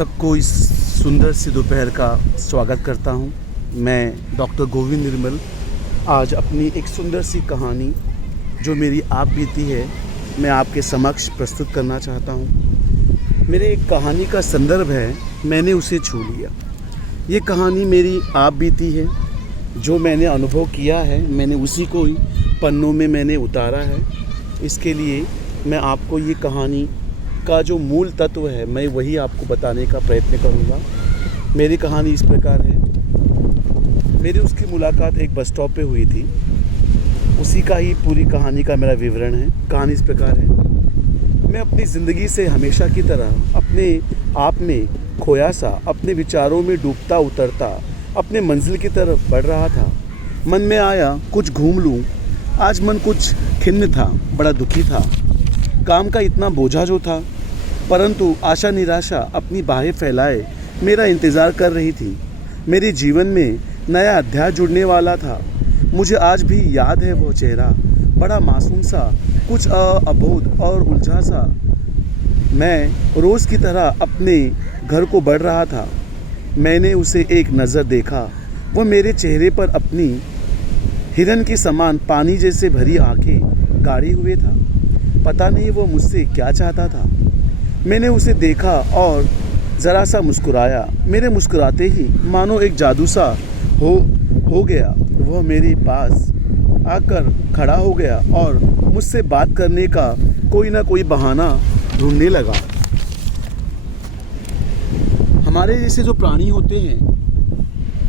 सबको इस सुंदर सी दोपहर का स्वागत करता हूं। मैं डॉक्टर गोविंद निर्मल आज अपनी एक सुंदर सी कहानी जो मेरी आप बीती है मैं आपके समक्ष प्रस्तुत करना चाहता हूं। मेरे एक कहानी का संदर्भ है, मैंने उसे छू लिया। ये कहानी मेरी आप बीती है, जो मैंने अनुभव किया है मैंने उसी को ही पन्नों में मैंने उतारा है। इसके लिए मैं आपको ये कहानी का जो मूल तत्व है मैं वही आपको बताने का प्रयत्न करूँगा। मेरी कहानी इस प्रकार है। मेरी उसकी मुलाकात एक बस स्टॉप पे हुई थी, उसी का ही पूरी कहानी का मेरा विवरण है। कहानी इस प्रकार है। मैं अपनी ज़िंदगी से हमेशा की तरह अपने आप में खोया सा, अपने विचारों में डूबता उतरता अपने मंजिल की तरफ बढ़ रहा था। मन में आया कुछ घूम लूँ। आज मन कुछ खिन्न था, बड़ा दुखी था। काम का इतना बोझा जो था, परंतु आशा निराशा अपनी बाहें फैलाए मेरा इंतज़ार कर रही थी। मेरे जीवन में नया अध्याय जुड़ने वाला था। मुझे आज भी याद है वो चेहरा, बड़ा मासूम सा, कुछ अबोध और उलझा सा। मैं रोज़ की तरह अपने घर को बढ़ रहा था। मैंने उसे एक नज़र देखा। वो मेरे चेहरे पर अपनी हिरन के समान पानी जैसे भरी आंखें गाड़े हुए था। पता नहीं वो मुझसे क्या चाहता था। मैंने उसे देखा और ज़रा सा मुस्कुराया। मेरे मुस्कुराते ही मानो एक जादू सा हो गया। वह मेरे पास आकर खड़ा हो गया और मुझसे बात करने का कोई ना कोई बहाना ढूंढने लगा। हमारे जैसे जो प्राणी होते हैं,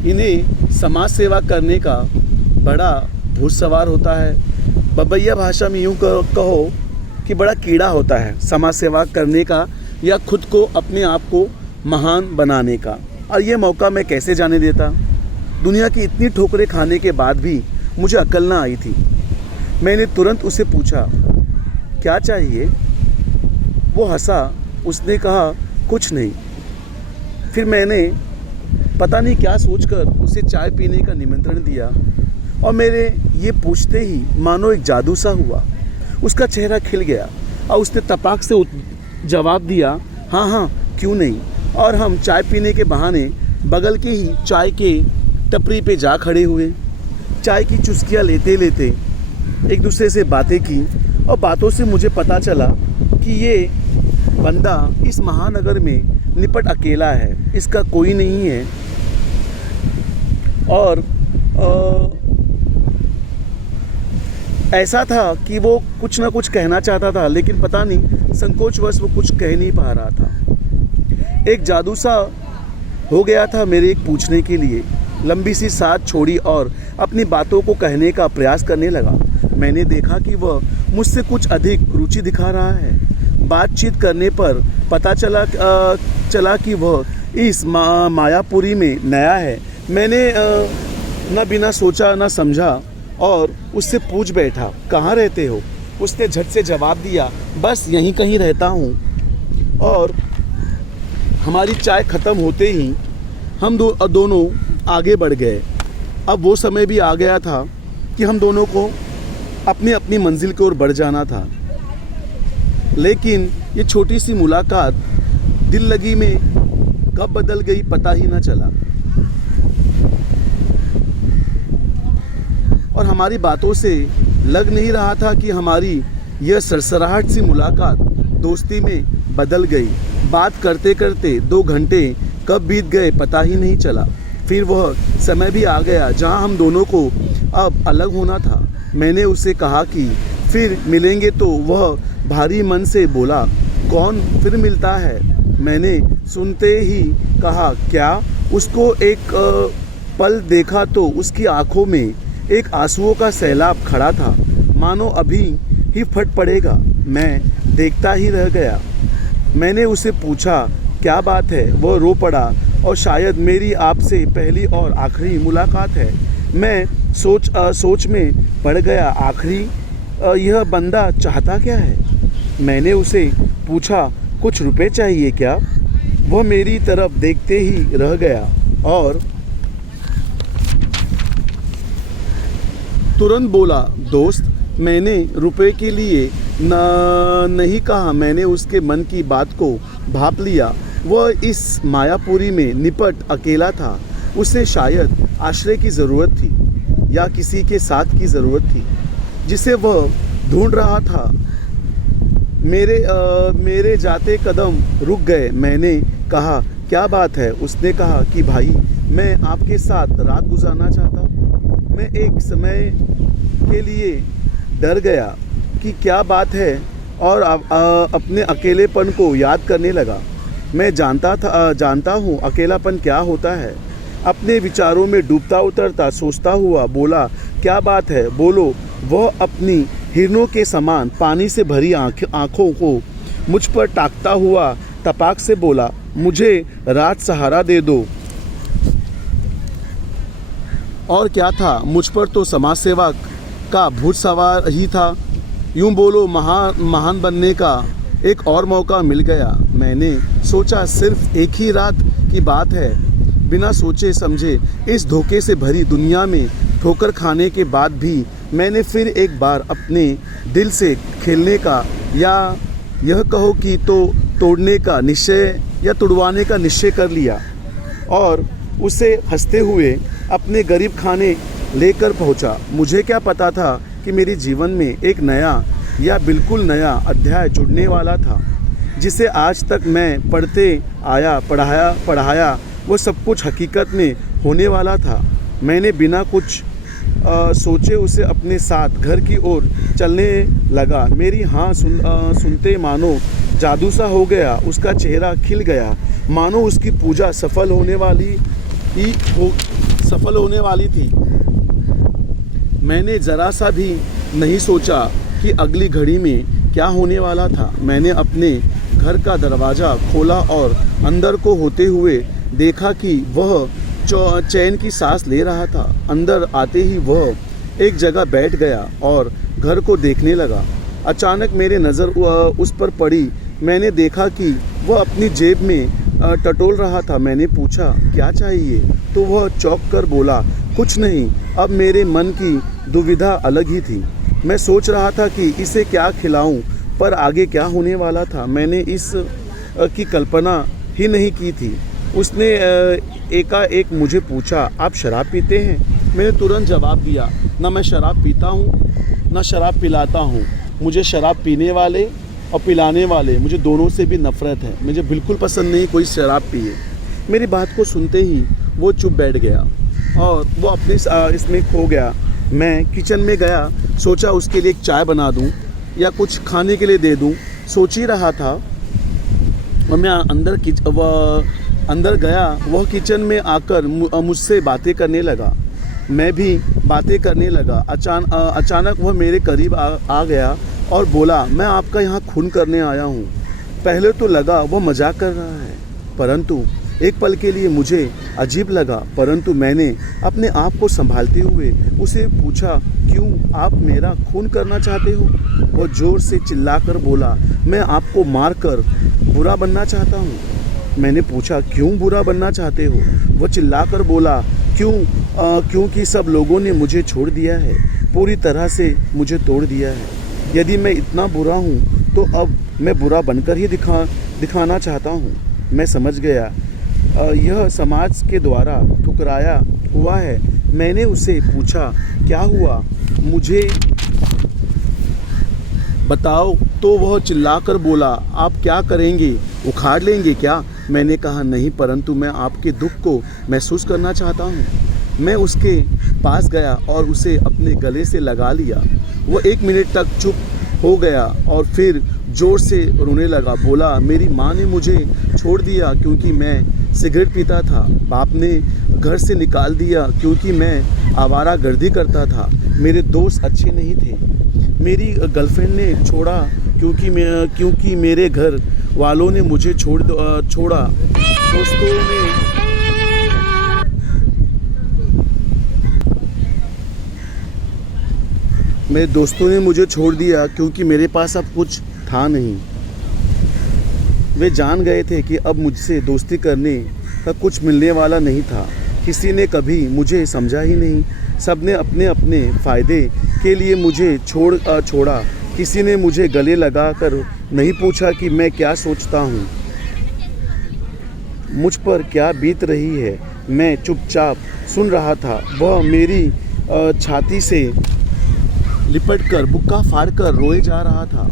इन्हें समाज सेवा करने का बड़ा भूत सवार होता है। बबैया भाषा में यूँ कहो कि बड़ा कीड़ा होता है समाज सेवा करने का या खुद को अपने आप को महान बनाने का। और ये मौका मैं कैसे जाने देता। दुनिया की इतनी ठोकरें खाने के बाद भी मुझे अकल ना आई थी। मैंने तुरंत उसे पूछा, क्या चाहिए? वो हंसा। उसने कहा, कुछ नहीं। फिर मैंने पता नहीं क्या सोचकर उसे चाय पीने का निमंत्रण दिया और मेरे ये पूछते ही मानो एक जादू सा हुआ। उसका चेहरा खिल गया और उसने तपाक से जवाब दिया, हाँ हाँ क्यों नहीं। और हम चाय पीने के बहाने बगल के ही चाय के टपरी पे जा खड़े हुए। चाय की चुस्कियाँ लेते लेते एक दूसरे से बातें की और बातों से मुझे पता चला कि ये बंदा इस महानगर में निपट अकेला है, इसका कोई नहीं है। और ऐसा था कि वो कुछ ना कुछ कहना चाहता था, लेकिन पता नहीं संकोचवश वो कुछ कह नहीं पा रहा था। एक जादू सा हो गया था मेरे एक पूछने के लिए। लंबी सी सांस छोड़ी और अपनी बातों को कहने का प्रयास करने लगा। मैंने देखा कि वह मुझसे कुछ अधिक रुचि दिखा रहा है। बातचीत करने पर पता चला कि वह इस मायापुरी में नया है। मैंने न बिना सोचा न समझा और उससे पूछ बैठा, कहाँ रहते हो? उसने झट से जवाब दिया, बस यहीं कहीं रहता हूँ। और हमारी चाय ख़त्म होते ही हम दोनों आगे बढ़ गए। अब वो समय भी आ गया था कि हम दोनों को अपनी अपनी मंजिल की ओर बढ़ जाना था। लेकिन ये छोटी सी मुलाकात दिल लगी में कब बदल गई पता ही ना चला। और हमारी बातों से लग नहीं रहा था कि हमारी यह सरसराहट सी मुलाकात दोस्ती में बदल गई। बात करते करते 2 घंटे कब बीत गए पता ही नहीं चला। फिर वह समय भी आ गया जहां हम दोनों को अब अलग होना था। मैंने उसे कहा कि फिर मिलेंगे, तो वह भारी मन से बोला, कौन फिर मिलता है? मैंने सुनते ही कहा, क्या? उसको एक पल देखा तो उसकी आंखों में एक आंसुओं का सैलाब खड़ा था, मानो अभी ही फट पड़ेगा। मैं देखता ही रह गया। मैंने उसे पूछा, क्या बात है? वो रो पड़ा, और शायद मेरी आपसे पहली और आखिरी मुलाकात है। मैं सोच में पड़ गया। आखिरी यह बंदा चाहता क्या है? मैंने उसे पूछा, कुछ रुपए चाहिए क्या? वह मेरी तरफ देखते ही रह गया और तुरंत बोला, दोस्त, मैंने रुपए के लिए नहीं कहा। मैंने उसके मन की बात को भाप लिया वह इस मायापुरी में निपट अकेला था। उसे शायद आश्रय की ज़रूरत थी या किसी के साथ की ज़रूरत थी जिसे वह ढूंढ रहा था। मेरे जाते कदम रुक गए। मैंने कहा, क्या बात है? उसने कहा कि भाई, मैं आपके साथ रात गुजारना चाहता हूँ। मैं एक समय के लिए डर गया कि क्या बात है और अपने अकेलेपन को याद करने लगा। मैं जानता हूँ अकेलापन क्या होता है। अपने विचारों में डूबता उतरता सोचता हुआ बोला, क्या बात है? बोलो। वह अपनी हिरणों के समान पानी से भरी आँखों को मुझ पर ताकता हुआ तपाक से बोला, मुझे रात सहारा दे दो। और क्या था, मुझ पर तो समाज सेवा का भूत सवार ही था। यूँ बोलो, महान बनने का एक और मौका मिल गया। मैंने सोचा सिर्फ एक ही रात की बात है। बिना सोचे समझे इस धोखे से भरी दुनिया में ठोकर खाने के बाद भी मैंने फिर एक बार अपने दिल से खेलने का या यह कहो कि तोड़ने का निश्चय या तुड़वाने का निश्चय कर लिया और उसे हंसते हुए अपने गरीब खाने लेकर पहुंचा। मुझे क्या पता था कि मेरे जीवन में एक नया या बिल्कुल नया अध्याय जुड़ने वाला था, जिसे आज तक मैं पढ़ाया वो सब कुछ हकीकत में होने वाला था। मैंने बिना कुछ सोचे उसे अपने साथ घर की ओर चलने लगा। मेरी हाँ सुनते मानो जादू सा हो गया। उसका चेहरा खिल गया, मानो उसकी पूजा सफल होने वाली थी। मैंने ज़रा सा भी नहीं सोचा कि अगली घड़ी में क्या होने वाला था। मैंने अपने घर का दरवाज़ा खोला और अंदर को होते हुए देखा कि वह चैन की सांस ले रहा था। अंदर आते ही वह एक जगह बैठ गया और घर को देखने लगा। अचानक मेरी नज़र उस पर पड़ी। मैंने देखा कि वह अपनी जेब में टटोल रहा था। मैंने पूछा, क्या चाहिए? तो वह चौंक कर बोला, कुछ नहीं। अब मेरे मन की दुविधा अलग ही थी। मैं सोच रहा था कि इसे क्या खिलाऊं, पर आगे क्या होने वाला था मैंने इस की कल्पना ही नहीं की थी। उसने एकाएक मुझे पूछा, आप शराब पीते हैं? मैंने तुरंत जवाब दिया, ना मैं शराब पीता हूँ ना शराब पिलाता हूँ। मुझे शराब पीने वाले और पिलाने वाले, मुझे दोनों से भी नफ़रत है। मुझे बिल्कुल पसंद नहीं कोई शराब पिए। मेरी बात को सुनते ही वो चुप बैठ गया और वो अपने इसमें खो गया। मैं किचन में गया, सोचा उसके लिए एक चाय बना दूँ या कुछ खाने के लिए दे दूँ। सोच ही रहा था और मैं अंदर गया। वह किचन में आकर मुझसे बातें करने लगा। मैं भी बातें करने लगा। अचानक वह मेरे करीब आ गया और बोला, मैं आपका यहाँ खून करने आया हूँ। पहले तो लगा वह मजाक कर रहा है, परंतु एक पल के लिए मुझे अजीब लगा। परंतु मैंने अपने आप को संभालते हुए उसे पूछा, क्यों आप मेरा खून करना चाहते हो? वह जोर से चिल्लाकर बोला, मैं आपको मारकर बुरा बनना चाहता हूँ। मैंने पूछा, क्यों बुरा बनना चाहते हो? वह चिल्लाकर बोला, क्योंकि सब लोगों ने मुझे छोड़ दिया है, पूरी तरह से मुझे तोड़ दिया है। यदि मैं इतना बुरा हूँ तो अब मैं बुरा बनकर ही दिखाना चाहता हूँ। मैं समझ गया यह समाज के द्वारा ठुकराया हुआ है। मैंने उसे पूछा, क्या हुआ, मुझे बताओ। तो वह चिल्लाकर बोला, आप क्या करेंगे, उखाड़ लेंगे क्या? मैंने कहा, नहीं, परंतु मैं आपके दुख को महसूस करना चाहता हूँ। मैं उसके पास गया और उसे अपने गले से लगा लिया। वो 1 मिनट तक चुप हो गया और फिर ज़ोर से रोने लगा। बोला, मेरी माँ ने मुझे छोड़ दिया क्योंकि मैं सिगरेट पीता था। बाप ने घर से निकाल दिया क्योंकि मैं आवारागर्दी करता था। मेरे दोस्त अच्छे नहीं थे। मेरी गर्लफ्रेंड ने छोड़ा क्योंकि मेरे घर वालों ने मुझे छोड़ा। मेरे दोस्तों ने मुझे छोड़ दिया क्योंकि मेरे पास अब कुछ था नहीं। वे जान गए थे कि अब मुझसे दोस्ती करने का कुछ मिलने वाला नहीं था। किसी ने कभी मुझे समझा ही नहीं। सबने अपने अपने फ़ायदे के लिए मुझे छोड़ा। किसी ने मुझे गले लगाकर नहीं पूछा कि मैं क्या सोचता हूँ। मुझ पर क्या बीत रही है। मैं चुपचाप सुन रहा था। वह मेरी छाती से लिपटकर बुक्का फाड़कर रोए जा रहा था।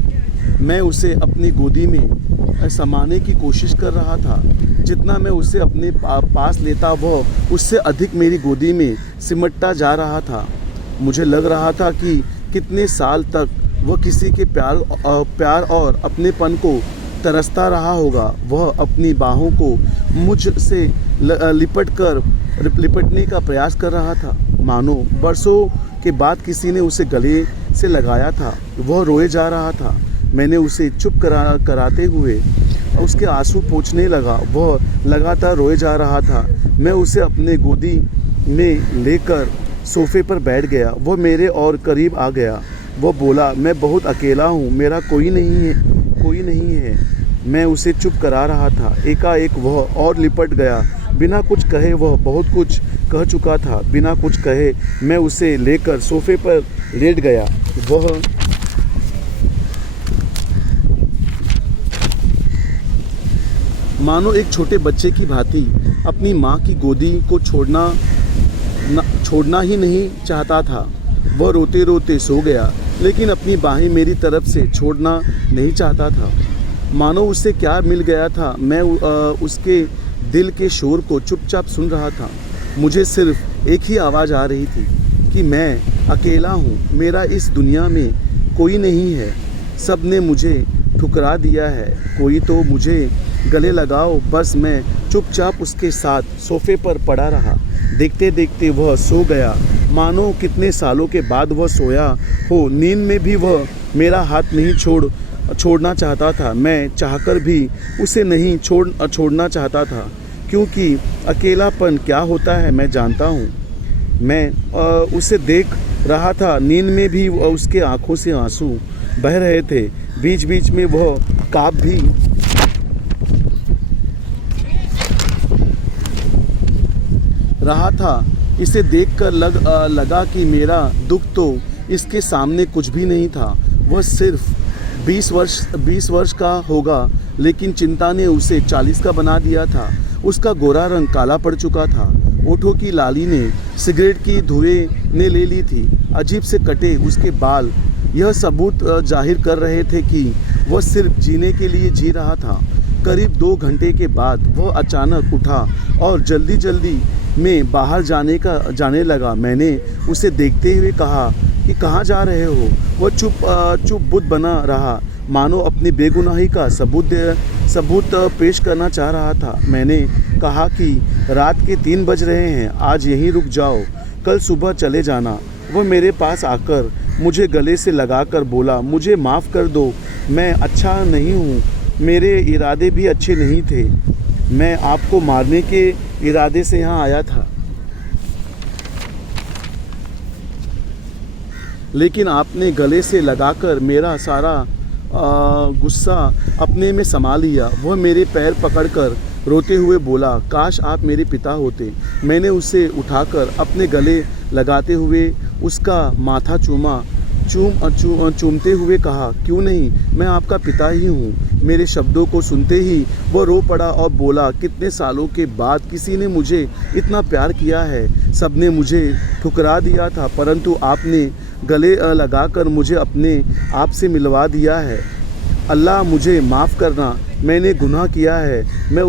मैं उसे अपनी गोदी में समाने की कोशिश कर रहा था। जितना मैं उसे अपने पास लेता वह उससे अधिक मेरी गोदी में सिमटता जा रहा था। मुझे लग रहा था कि कितने साल तक वह किसी के प्यार और अपनेपन को तरसता रहा होगा। वह अपनी बाहों को मुझसे लिपटने का प्रयास कर रहा था, मानो बरसों के बाद किसी ने उसे गले से लगाया था। वह रोए जा रहा था। मैंने उसे चुप कराते हुए उसके आंसू पोंछने लगा। वह लगातार रोए जा रहा था। मैं उसे अपने गोदी में लेकर सोफे पर बैठ गया। वह मेरे और करीब आ गया। वह बोला, मैं बहुत अकेला हूँ, मेरा कोई नहीं है। मैं उसे चुप करा रहा था। एकाएक वह और लिपट गया। बिना कुछ कहे वह बहुत कुछ कह चुका था। बिना कुछ कहे मैं उसे लेकर सोफे पर लेट गया। वह मानो एक छोटे बच्चे की भांति अपनी माँ की गोदी को छोड़ना ही नहीं चाहता था। वह रोते रोते सो गया, लेकिन अपनी बाहें मेरी तरफ से छोड़ना नहीं चाहता था। मानो उससे क्या मिल गया था। मैं उसके दिल के शोर को चुपचाप सुन रहा था। मुझे सिर्फ एक ही आवाज़ आ रही थी कि मैं अकेला हूँ, मेरा इस दुनिया में कोई नहीं है, सब ने मुझे ठुकरा दिया है, कोई तो मुझे गले लगाओ। बस मैं चुपचाप उसके साथ सोफे पर पड़ा रहा। देखते देखते वह सो गया। मानो कितने सालों के बाद वह सोया हो। नींद में भी वह मेरा हाथ नहीं छोड़ना चाहता था। मैं चाहकर भी उसे नहीं छोड़ना चाहता था, क्योंकि अकेलापन क्या होता है मैं जानता हूँ। मैं उसे देख रहा था। नींद में भी उसके आंखों से आंसू बह रहे थे। बीच बीच में वह काँप भी रहा था। इसे देखकर लगा कि मेरा दुख तो इसके सामने कुछ भी नहीं था। वह सिर्फ 20 वर्ष का होगा, लेकिन चिंता ने उसे 40 का बना दिया था। उसका गोरा रंग काला पड़ चुका था। ओठों की लाली ने सिगरेट की धुएं ने ले ली थी। अजीब से कटे उसके बाल यह सबूत जाहिर कर रहे थे कि वह सिर्फ जीने के लिए जी रहा था। करीब 2 घंटे के बाद वह अचानक उठा और जल्दी में बाहर जाने लगा। मैंने उसे देखते हुए कहा कि कहाँ जा रहे हो। वह चुप बुद्ध बना रहा, मानो अपनी बेगुनाही का सबूत पेश करना चाह रहा था। मैंने कहा कि रात के 3 बज रहे हैं, आज यहीं रुक जाओ, कल सुबह चले जाना। वह मेरे पास आकर मुझे गले से लगाकर बोला, मुझे माफ़ कर दो, मैं अच्छा नहीं हूँ, मेरे इरादे भी अच्छे नहीं थे, मैं आपको मारने के इरादे से यहाँ आया था, लेकिन आपने गले से लगाकर मेरा सारा गुस्सा अपने में समा लिया। वह मेरे पैर पकड़कर रोते हुए बोला, काश आप मेरे पिता होते। मैंने उसे उठाकर अपने गले लगाते हुए उसका माथा चूमते हुए कहा, क्यों नहीं, मैं आपका पिता ही हूँ। मेरे शब्दों को सुनते ही वह रो पड़ा और बोला, कितने सालों के बाद किसी ने मुझे इतना प्यार किया है। सबने मुझे ठुकरा दिया था, परंतु आपने गले लगाकर मुझे अपने आप से मिलवा दिया है। अल्लाह मुझे माफ़ करना, मैंने गुनाह किया है। मैं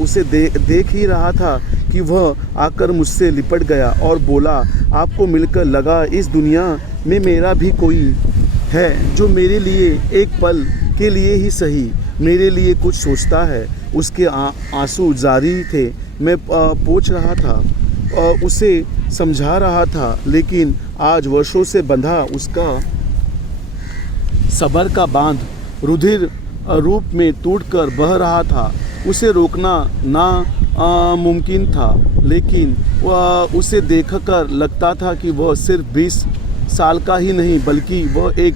उसे देख ही रहा था कि वह आकर मुझसे लिपट गया और बोला, आपको मिलकर लगा इस दुनिया में मेरा भी कोई है जो मेरे लिए एक पल के लिए ही सही मेरे लिए कुछ सोचता है। उसके आंसू जारी थे। मैं पूछ रहा था और उसे समझा रहा था, लेकिन आज वर्षों से बंधा उसका सब्र का बांध रुधिर रूप में टूटकर बह रहा था। उसे रोकना मुमकिन था, लेकिन उसे देखकर लगता था कि वह सिर्फ 20 साल का ही नहीं, बल्कि वह एक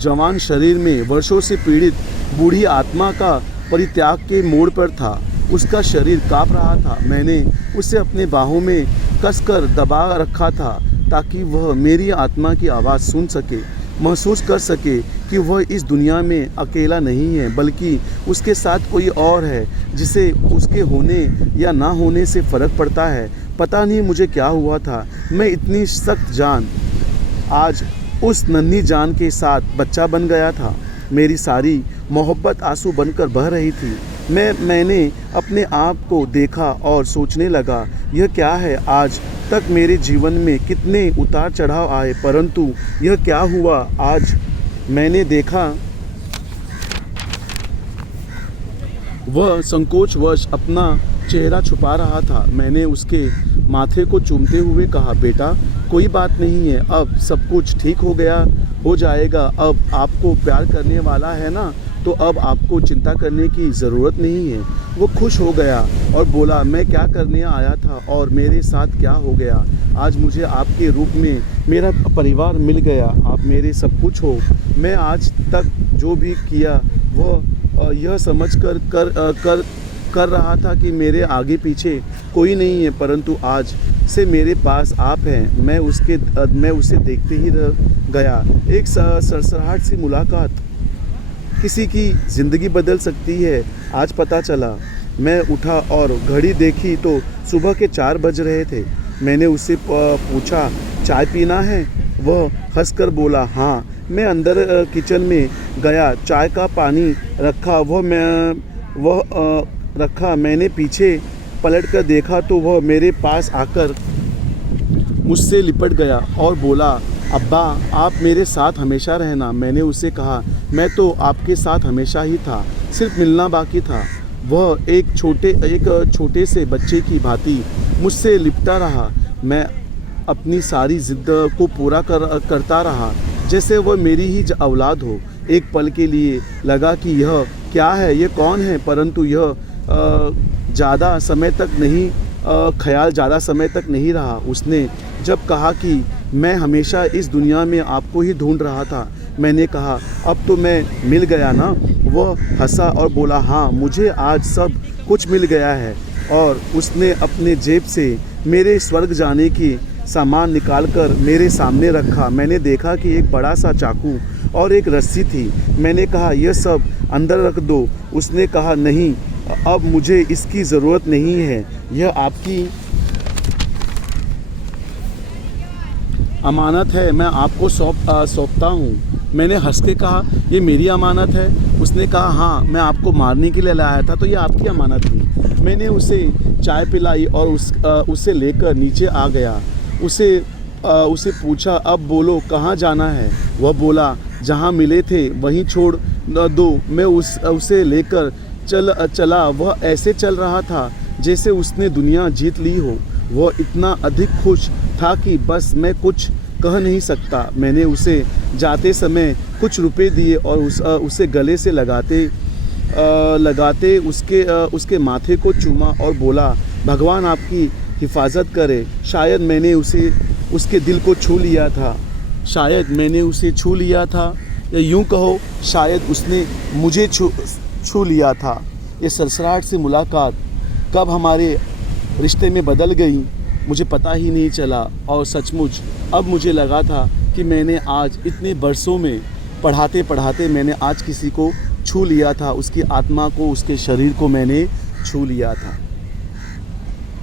जवान शरीर में वर्षों से पीड़ित बूढ़ी आत्मा का परित्याग के मोड़ पर था। उसका शरीर काँप रहा था। मैंने उसे अपने बाहों में कसकर दबा रखा था ताकि वह मेरी आत्मा की आवाज़ सुन सके, महसूस कर सके कि वह इस दुनिया में अकेला नहीं है, बल्कि उसके साथ कोई और है जिसे उसके होने या ना होने से फ़र्क पड़ता है। पता नहीं मुझे क्या हुआ था, मैं इतनी सख्त जान आज उस नन्ही जान के साथ बच्चा बन गया था। मेरी सारी मोहब्बत आंसू बनकर बह रही थी। मैंने अपने आप को देखा और सोचने लगा, यह क्या है? आज तक मेरे जीवन में कितने उतार चढ़ाव आए, परंतु यह क्या हुआ? आज मैंने देखा वह संकोचवश अपना चेहरा छुपा रहा था। मैंने उसके माथे को चूमते हुए कहा, बेटा कोई बात नहीं है, अब सब कुछ ठीक हो जाएगा। अब आपको प्यार करने वाला है ना, तो अब आपको चिंता करने की ज़रूरत नहीं है। वो खुश हो गया और बोला, मैं क्या करने आया था और मेरे साथ क्या हो गया? आज मुझे आपके रूप में मेरा परिवार मिल गया, आप मेरे सब कुछ हो। मैं आज तक जो भी किया वह यह समझ कर रहा था कि मेरे आगे पीछे कोई नहीं है, परंतु आज से मेरे पास आप हैं। मैं उसे देखते ही रह गया। एक सरसराहट सी मुलाकात किसी की ज़िंदगी बदल सकती है, आज पता चला। मैं उठा और घड़ी देखी तो सुबह के 4 बज रहे थे। मैंने उससे पूछा, चाय पीना है? वह हंसकर बोला, हाँ। मैं अंदर किचन में गया, चाय का पानी रखा। मैंने पीछे पलट कर देखा तो वह मेरे पास आकर मुझसे लिपट गया और बोला, अब्बा आप मेरे साथ हमेशा रहना। मैंने उसे कहा, मैं तो आपके साथ हमेशा ही था, सिर्फ मिलना बाकी था। वह एक छोटे से बच्चे की भांति मुझसे लिपटा रहा। मैं अपनी सारी ज़िद को पूरा करता रहा, जैसे वह मेरी ही औलाद हो। एक पल के लिए लगा कि यह क्या है, यह कौन है, परंतु यह ज़्यादा समय तक नहीं रहा। उसने जब कहा कि मैं हमेशा इस दुनिया में आपको ही ढूंढ रहा था, मैंने कहा, अब तो मैं मिल गया ना? वह हंसा और बोला, हाँ, मुझे आज सब कुछ मिल गया है। और उसने अपने जेब से मेरे स्वर्ग जाने की सामान निकालकर मेरे सामने रखा। मैंने देखा कि एक बड़ा सा चाकू और एक रस्सी थी। मैंने कहा, यह सब अंदर रख दो। उसने कहा, नहीं, अब मुझे इसकी ज़रूरत नहीं है, यह आपकी अमानत है, मैं आपको सौंपता हूँ। मैंने हंस के कहा, ये मेरी अमानत है? उसने कहा, हाँ, मैं आपको मारने के लिए लाया था, तो ये आपकी अमानत थी। मैंने उसे चाय पिलाई और उसे लेकर नीचे आ गया। उसे पूछा, अब बोलो कहाँ जाना है? वह बोला, जहाँ मिले थे वहीं छोड़ दो। मैं उसे लेकर चला। वह ऐसे चल रहा था जैसे उसने दुनिया जीत ली हो। वह इतना अधिक खुश था कि बस मैं कुछ कह नहीं सकता। मैंने उसे जाते समय कुछ रुपए दिए और उसे गले से लगाते उसके माथे को चूमा और बोला, भगवान आपकी हिफाजत करे। शायद मैंने उसके दिल को छू लिया था, शायद मैंने उसे छू लिया था, या यूँ कहो शायद उसने मुझे छू लिया था। ये सरसराहट से मुलाकात कब हमारे रिश्ते में बदल गई मुझे पता ही नहीं चला। और सचमुच अब मुझे लगा था कि मैंने आज इतने बरसों में पढ़ाते पढ़ाते मैंने आज किसी को छू लिया था, उसकी आत्मा को, उसके शरीर को मैंने छू लिया था।